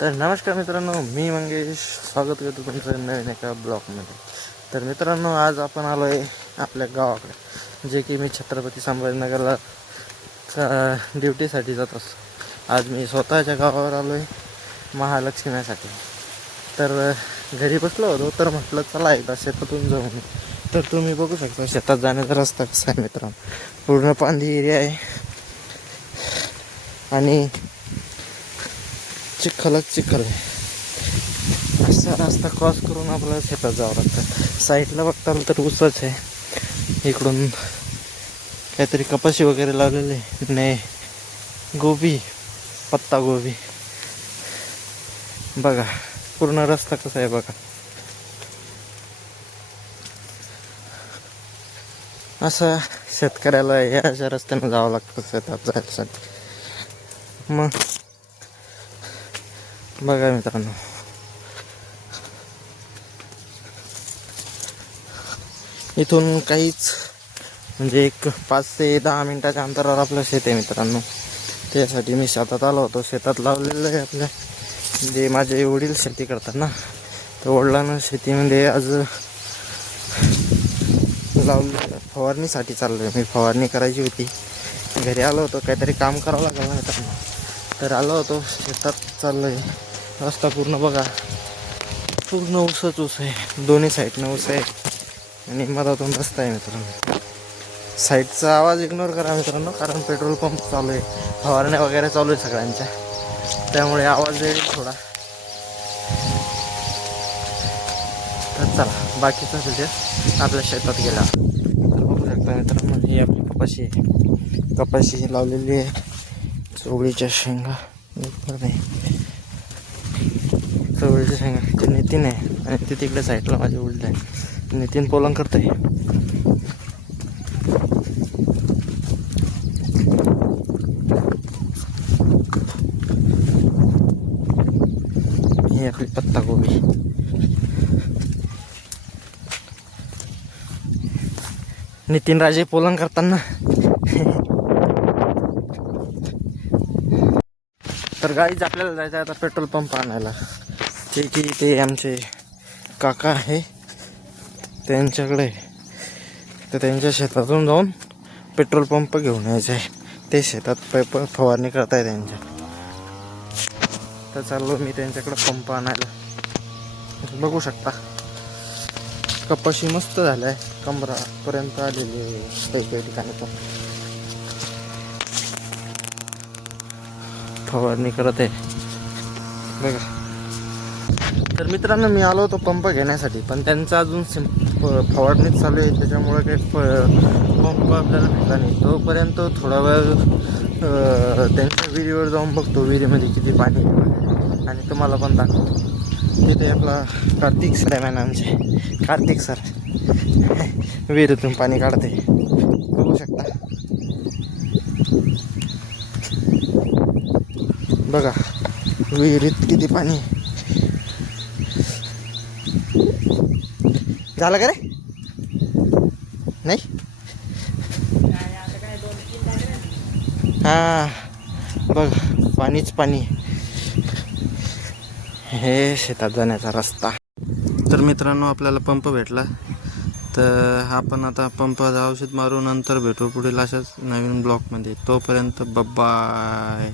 तर नमस्कार मित्रांनो, मी मंगेश स्वागत करतो तुमचं नवीन एका ब्लॉगमध्ये. तर मित्रांनो, आज आपण आलो आहे आपल्या गावाकडे, जे की मी छत्रपती संभाजीनगरला ड्युटीसाठी जात असतो. आज मी स्वतःच्या गावावर आलो आहे महालक्ष्मीसाठी. तर घरी बसलो होतो, तर म्हटलं चला एकदा शेतातून जाऊन. तर तुम्ही बघू शकता शेतात जाण्याचा रस्ता कसा आहे मित्रांनो. पूर्ण पांदी एरिया आहे आणि चिखल आहे. असा रस्ता क्रॉस करून आपल्याला शेतात जावं लागतं. साईडला बघता तर ऊसच आहे. इकडून काहीतरी कपाशी वगैरे लावलेले ने गोबी, पत्ता गोबी. बघा पूर्ण रस्ता कसा आहे बघा. असं शेतकऱ्याला या अशा रस्त्याने जावं लागतं शेतात जायसाठी. मग बघा मित्रांनो, इथून काहीच म्हणजे एक 5 ते 10 मिनिटाच्या अंतरावर आपलं शेत आहे मित्रांनो. त्यासाठी मी शेतात आलो होतो. शेतात लावलेलं आहे आपल्या, म्हणजे माझे वडील शेती करतात ना, तर वडिलांना शेतीमध्ये आज लावलं फवारणीसाठी चाललो आहे. मी फवारणी करायची होती, घरी आलो होतो, काहीतरी काम करावं लागलं मित्रांनो. तर आलो होतो शेतात चाललो आहे. रस्ता पूर्ण बघा, पूर्ण ऊसच ऊस आहे. दोन्ही साईडनं ऊस आहे आणि मधातून रस्ता आहे मित्रांनो. साईडचा आवाज इग्नोर करा मित्रांनो, कारण पेट्रोल पंप चालू आहे, फवारण्या वगैरे चालू आहे सगळ्यांच्या, त्यामुळे आवाज येईल थोडा. तर चला बाकीचा व्हिडिओ आपल्या शेतात गेला. तर बघू शकता मित्रांनो, ही आपली कपाशी लावलेली आहे. चवळीच्या शेंगा चवळीच्या शेंगा ते नितीन आहे आणि ते तिकडे साईडला माझे उलट आहे. नितीन पोलंग करतोय. ही आपली पत्ता गोबी. नितीन राजे पोलंग करताना. तर गाडीच आपल्याला जायचं आता पेट्रोल पंप आणायला. ते की ते आमचे काका आहे त्यांच्याकडे, तर त्यांच्या शेतातून जाऊन पेट्रोल पंप घेऊन यायचं आहे. ते शेतात पाईप फवारणी करताय त्यांच्या. तर चाललो मी त्यांच्याकडे पंप आणायला. बघू शकता कपाशी मस्त झालं आहे, कमरापर्यंत आलेली आहे काही ठिकाणी. तर फवारणी करत आहे बघा. तर मित्रांनो, मी आलो होतो पंप घेण्यासाठी, पण त्यांचं अजून फवारणीच चालू आहे, त्याच्यामुळे काही पंप आपल्याला भेटला नाही. तोपर्यंत थोडा वेळ त्यांच्या विहिरीवर जाऊन बघतो, विहिरीमध्ये किती पाणी आहे, आणि तुम्हाला पण दाखवतो. तिथे आपला कार्तिक सर आहे मॅन, आमचे कार्तिक सर विहिरीतून पाणी काढते. बघू शकता बघा विहिरीत किती पाणी. झालं का रे? नाही, हां बघ पाणीच पाणी. हे शेतात जाण्याचा रस्ता. तर मित्रांनो, आपल्याला पंप भेटला. तर आपण आता पंपाचं औषध मारू, नंतर भेटू पुढील अशाच नवीन ब्लॉगमध्ये. तोपर्यंत बाय.